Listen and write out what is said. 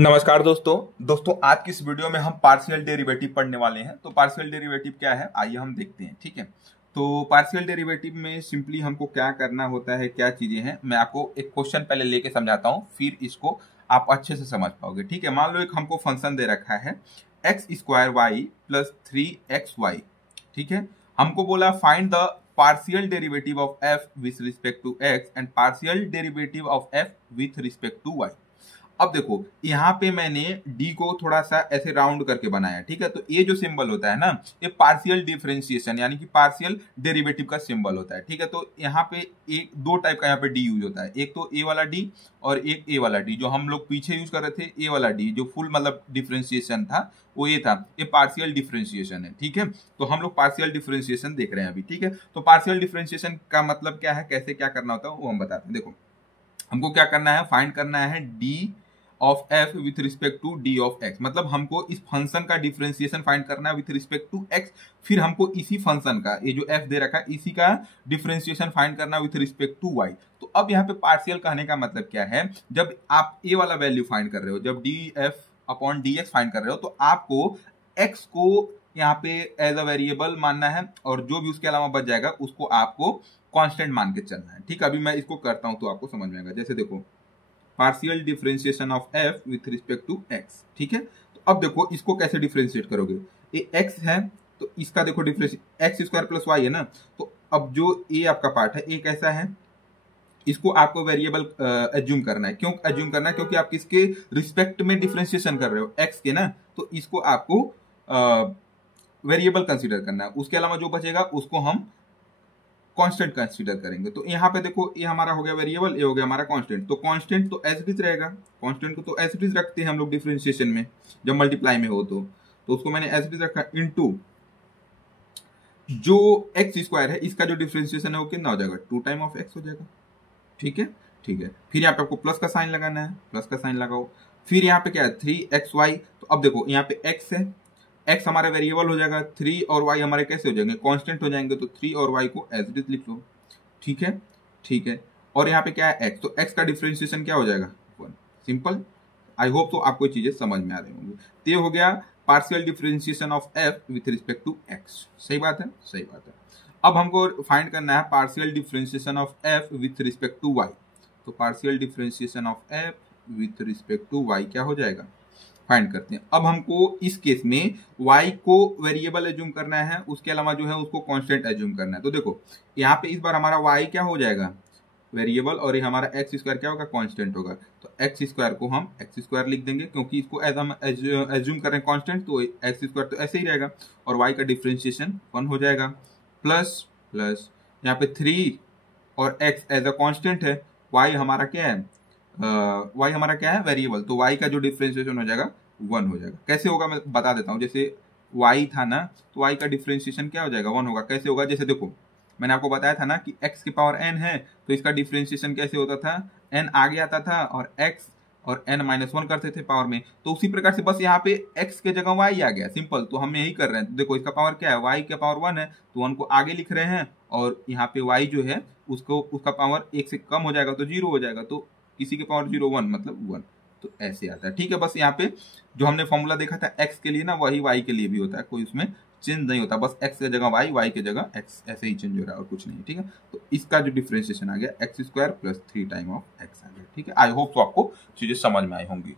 नमस्कार दोस्तों आज की इस वीडियो में हम पार्शियल डेरिवेटिव पढ़ने वाले हैं। तो पार्शियल डेरिवेटिव क्या है आइए हम देखते हैं। ठीक है, तो पार्शियल डेरिवेटिव में सिंपली हमको क्या करना होता है, क्या चीजें हैं, मैं आपको एक क्वेश्चन पहले लेके समझाता हूँ, फिर इसको आप अच्छे से समझ पाओगे। ठीक है, मान लो एक हमको फंक्शन दे रखा है x square Y plus 3xy। ठीक है, हमको बोला find the partial derivative of F with respect to X and partial derivative of F with respect to Y. अब देखो यहाँ पे मैंने d को थोड़ा सा ऐसे राउंड करके बनाया। ठीक है, तो ये जो सिंबल होता है ना, ये पार्शियल डिफरेंशिएशन यानी कि पार्शियल डेरिवेटिव का सिंबल होता है। ठीक है, तो यहाँ पे एक दो टाइप का यहाँ पे d यूज होता है, एक तो a वाला d और एक a वाला d। जो हम लोग पीछे यूज कर रहे थे a वाला d, जो फुल मतलब डिफरेंशिएशन था वो ये था, ये पार्शियल डिफरेंशिएशन है। ठीक है, तो हम लोग पार्शियल डिफरेंशिएशन देख रहे हैं अभी। ठीक है, तो पार्शियल डिफरेंशिएशन का मतलब क्या है, कैसे क्या करना होता है वो हम बताते हैं। देखो हमको क्या करना है, फाइंड करना है d of f with respect to d of x। मतलब हमको इस फंक्शन का डिफरेंशिएशन फाइंड करना है विथ रिस्पेक्ट टू x, फिर हमको इसी फंक्शन का, ये जो f दे रखा है, इसी का डिफरेंशिएशन फाइंड करना है विथ रिस्पेक्ट टू y। तो अब यहाँ पे पार्शियल कहने का मतलब क्या है, जब आप a वाला वैल्यू फाइंड कर रहे हो, जब df अपॉन dx फाइंड कर रहे हो, तो आपको x को यहाँ पे एज अ वेरिएबल मानना है और जो भी उसके अलावा बच जाएगा उसको आपको कांस्टेंट मान के चलना है। ठीक है, अभी मैं इसको करता हूं तो आपको समझ में आएगा। जैसे देखो partial differentiation of f with respect to x। ठीक है, तो अब देखो इसको कैसे डिफरेंशिएट करोगे, ये x है तो इसका देखो differentiate X square plus Y है ना, तो अब जो a आपका पार्ट है, एक ऐसा है, इसको आपको वेरिएबल एज्यूम करना है। क्यों एज्यूम करना है, क्योंकि आप किसके रिस्पेक्ट में डिफरेंशिएशन कर रहे हो, x के ना, तो इसको आपको वेरिएबल कंसीडर करना है। उसके अलावा जो बचेगा उसको हम कांस्टेंट कंसीडर करेंगे। तो यहाँ पे देखो ये हमारा हो गया वेरिएबल, ये हो गया हमारा कांस्टेंट। तो कांस्टेंट तो एज इट इज रहेगा, कांस्टेंट को तो एज इट इज रखते हैं हम लोग डिफरेंशिएशन में, जब मल्टीप्लाई में हो तो उसको मैंने एज इट इज रखा इनटू जो एक्स स्क्वायर है, इसका जो डिफरेंशिएशन है वो कितना हो जाएगा, 2 टाइम ऑफ एक्स हो जाएगा। ठीक है, ठीक है, फिर यहाँ पे आपको प्लस का साइन लगाना है, प्लस का साइन लगाओ, फिर यहाँ पे क्या है 3xy। तो अब देखो यहाँ पे x है, x हमारा वेरिएबल हो जाएगा, 3 और y हमारे कैसे हो जाएंगे, कांस्टेंट हो जाएंगे, तो 3 और y को एज इट इज लिख लो। ठीक है, ठीक है, और यहाँ पे क्या है x, तो x का डिफरेंशिएशन क्या हो जाएगा 1। सिंपल, आई होप तो आपको चीजें समझ में आ रही होंगी। तो ये हो गया partial differentiation of f with respect to x। सही बात है, सही बात है। अब हमको फाइंड करना है partial differentiation of f with respect to y। तो partial differentiation of f with respect to y क्या हो जाएगा, फाइंड करते हैं। अब हमको इस केस में y को वेरिएबल एज्यूम करना है, उसके अलावा जो है उसको कांस्टेंट एज्यूम करना है। तो देखो यहाँ पे इस बार हमारा y क्या हो जाएगा, वेरिएबल, और ये हमारा एक्स स्क्वायर क्या होगा, कांस्टेंट होगा। तो एक्स स्क्वायर को हम एक्स स्क्वायर लिख देंगे, क्योंकि इसको एज हम एज्यूम कर रहे हैं कांस्टेंट, तो एक्स स्क्वायर तो ऐसे ही रहेगा, और y का डिफरेंशिएशन 1 हो जाएगा, प्लस प्लस यहाँ पे 3 और x एज अ कांस्टेंट है, y हमारा क्या है, y हमारा क्या है वेरिएबल, तो y का जो डिफरेंशिएशन हो जाएगा 1 हो जाएगा। कैसे होगा मैं बता देता हूँ। जैसे y था ना, तो y का डिफरेंशिएशन क्या हो जाएगा, 1 होगा। कैसे होगा, जैसे देखो मैंने आपको बताया था ना कि x की पावर n है, तो इसका डिफरेंशिएशन कैसे होता था, n आगे आता था और x और n माइनस 1 करते थे पावर में। तो उसी प्रकार से बस यहाँ पे x के जगह y आ गया, सिंपल। तो हम यही कर रहे हैं। देखो इसका पावर क्या है, y का पावर 1 है, तो 1 को आगे लिख रहे हैं, और यहाँ पे y जो है उसको उसका पावर 1 से कम हो जाएगा तो 0 हो जाएगा। तो किसी के पावर 0 1 मतलब 1, तो ऐसे आता है। ठीक है, बस यहाँ पे जो हमने फॉर्मूला देखा था x के लिए ना, वही y के लिए भी होता है, कोई उसमें चेंज नहीं होता, बस x की जगह y की जगह x, ऐसे ही चेंज हो रहा है और कुछ नहीं। ठीक है, तो इसका जो डिफरेंशिएशन आ गया x square plus 3 time of x आ गया। ठीक है, आई होप तो आपको चीजें समझ में आई होंगी।